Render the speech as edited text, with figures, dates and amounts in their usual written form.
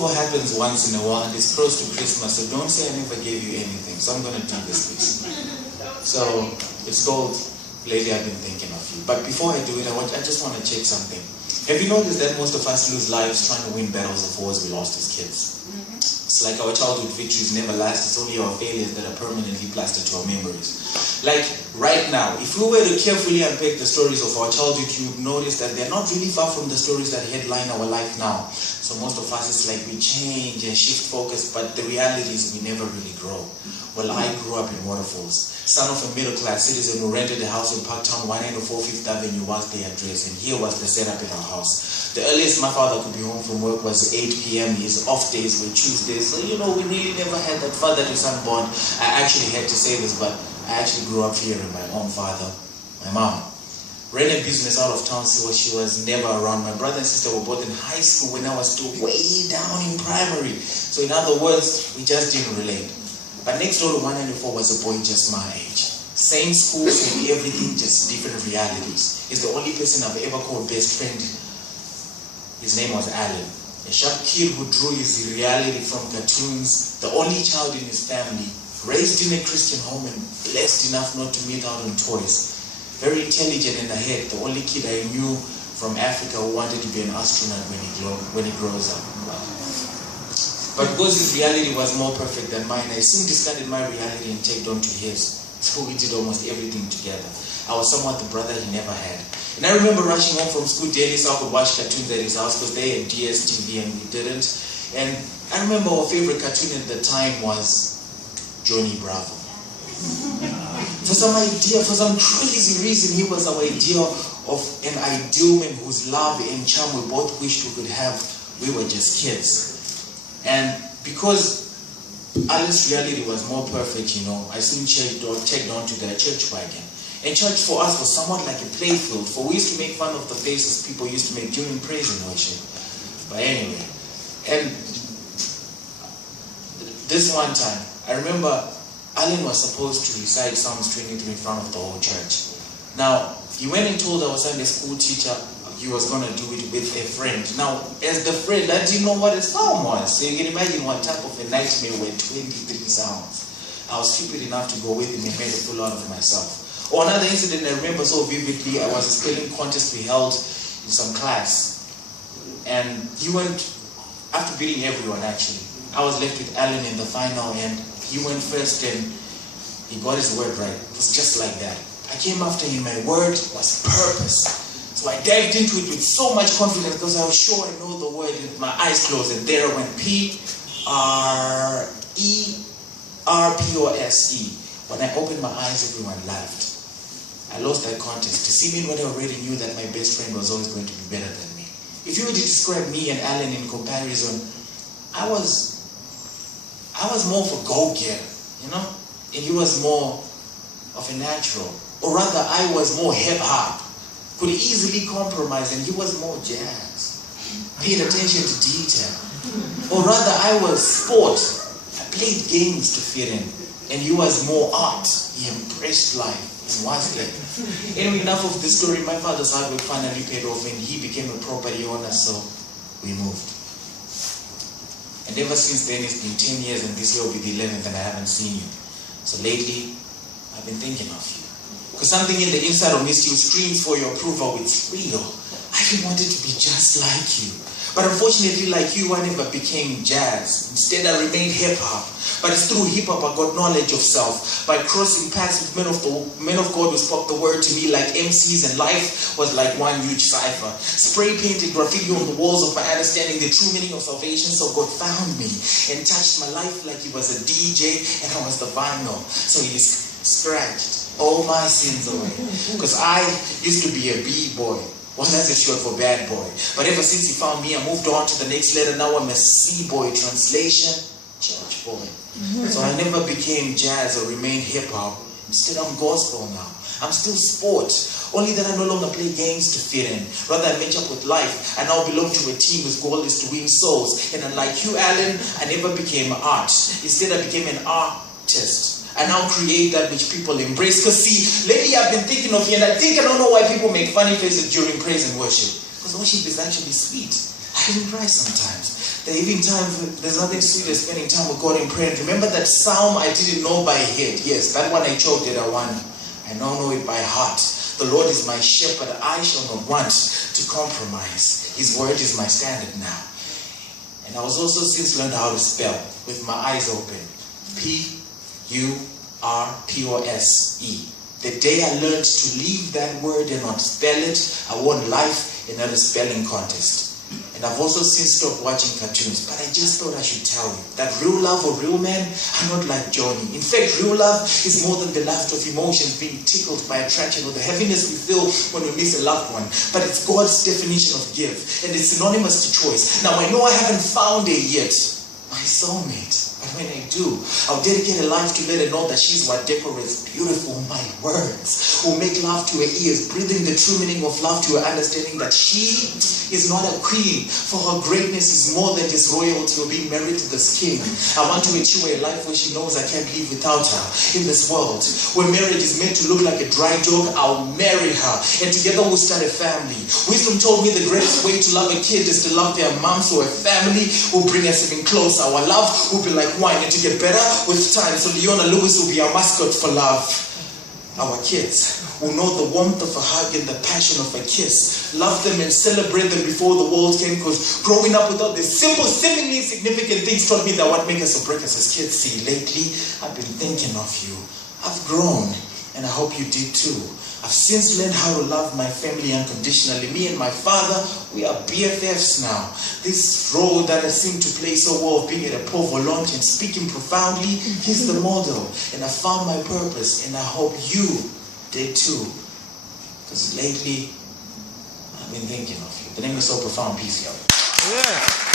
What happens once in a while, and it's close to Christmas, so don't say I never gave you anything. So I'm going to do this, please. So it's called Lately I've Been Thinking of You. But before I do it, I just want to check something. Have you noticed that most of us lose lives trying to win battles of wars we lost as kids? It's like our childhood victories never last. It's only our failures that are permanently plastered to our memories. Like right now, if we were to carefully unpack the stories of our childhood, you would notice that they're not really far from the stories that headline our life now. So most of us, it's like we change and shift focus, but the reality is we never really grow. Well, I grew up in Waterfalls, son of a middle-class citizen who rented a house in Parktown, 194 Fifth Avenue was the address, and here was the setup in our house. The earliest my father could be home from work was 8 p.m. His off days were Tuesdays, so we really never had that father-to-son bond. I actually had to say this, but I actually grew up hearing my own father, my mom. Ran a business out of town, so she was never around. My brother and sister were both in high school when I was still way down in primary. So in other words, we just didn't relate. But next door to 194 was a boy just my age. Same school, same everything, just different realities. He's the only person I've ever called best friend. His name was Alan. A sharp kid who drew his reality from cartoons, the only child in his family, raised in a Christian home and blessed enough not to miss out on toys. Very intelligent and ahead, the only kid I knew from Africa who wanted to be an astronaut when he grows up. But because his reality was more perfect than mine, I soon discarded my reality and tagged on to his. So we did almost everything together. I was somewhat the brother he never had. And I remember rushing home from school daily so I could watch cartoons at his house because they had DSTV and we didn't. And I remember our favorite cartoon at the time was Johnny Bravo. For some crazy reason, he was our idea of an ideal man whose love and charm we both wished we could have. We were just kids. And because Alan's reality was more perfect, I soon checked on to the church wagon. And church for us was somewhat like a playfield, for we used to make fun of the faces people used to make during praise and worship. But anyway, and this one time, I remember Alan was supposed to recite Psalms 23 in front of the whole church. Now, he went and told our Sunday school teacher he was going to do it with a friend. Now, as the friend, I didn't know what a psalm was. So you can imagine what type of a nightmare were 23 psalms. I was stupid enough to go with him and made a fool out of myself. Or another incident I remember so vividly, I was a spelling contest we held in some class. And he went, after beating everyone actually, I was left with Alan in the final and he went first and he got his word right. It was just like that. I came after him, my word was purpose. So I dived into it with so much confidence because I was sure I know the word with my eyes closed. And there I went, P-R-E-R-P-O-S-E. When I opened my eyes, everyone laughed. I lost that contest. To see me when I already knew that my best friend was always going to be better than me. If you were to describe me and Alan in comparison, I was more of a go-getter, and he was more of a natural. Or rather, I was more hip-hop. Could easily compromise, and he was more jazz. Paid attention to detail. Or rather, I was sport. I played games to fit in. And he was more art. He embraced life and was there. Anyway, enough of this story. My father's hard work finally paid off and he became a property owner, so we moved. And ever since then, it's been 10 years and this year will be the 11th and I haven't seen you. So lately, I've been thinking of you. Because something in the inside of me still screams for your approval. It's real. I really wanted to be just like you. But unfortunately, like you, I never became jazz. Instead, I remained hip-hop. But it's through hip-hop I got knowledge of self. By crossing paths with men of God who spoke the word to me like MCs, and life was like one huge cipher. Spray-painted graffiti on the walls of my understanding the true meaning of salvation. So God found me and touched my life like he was a DJ and I was the vinyl. So he scratched all my sins away. Because I used to be a B-boy. Well, that's a short for bad boy. But ever since he found me, I moved on to the next letter. Now I'm a C-boy. Translation, church boy. So I never became jazz or remained hip-hop. Instead, I'm gospel now. I'm still sport. Only that I no longer play games to fit in. Rather, I match up with life. I now belong to a team whose goal is to win souls. And unlike you, Alan, I never became art. Instead, I became an artist. I now create that which people embrace. Because see, lately I've been thinking of you, and I don't know why people make funny faces during praise and worship. Because worship is actually sweet. I can cry sometimes. There are even times when there's nothing sweet as spending time with God in prayer. And remember that psalm I didn't know by head. Yes, that one I choked at a one. I now know it by heart. The Lord is my shepherd, I shall not want to compromise. His word is my standard now. And I was also since learned how to spell with my eyes open. P-U-R-P-O-S-E. The day I learned to leave that word and not spell it, I won life in a spelling contest. And I've also since stopped watching cartoons, but I just thought I should tell you that real love or real men are not like Johnny. In fact, real love is more than the lust of emotions being tickled by attraction or the heaviness we feel when we miss a loved one. But it's God's definition of give, and it's synonymous to choice. Now, I know I haven't found her yet, my soulmate. But when I do, I'll dedicate a life to let her know that she's what decorates beautiful my words, will make love to her ears, breathing the true meaning of love to her understanding that she is not a queen, for her greatness is more than just royalty or being married to this king. I want to achieve a life where she knows I can't live without her in this world. Where marriage is meant to look like a dry joke, I'll marry her, and together we'll start a family. Wisdom told me the greatest way to love a kid is to love their mom, so a family will bring us even closer. Our love will be like wine, and to get better with time. So Leona Lewis will be our mascot for love. Our kids will know the warmth of a hug and the passion of a kiss. Love them and celebrate them before the world can, because growing up without the simple, seemingly insignificant things taught me that what makes us or break us as kids. See, lately, I've been thinking of you. I've grown, and I hope you did too. I've since learned how to love my family unconditionally. Me and my father, we are BFFs now. This role that I seem to play so well of being at a POVO launch and speaking profoundly, he's the model. And I found my purpose, and I hope you did too. Because lately, I've been thinking of you. The name is SoProfound. Peace, y'all. Yeah.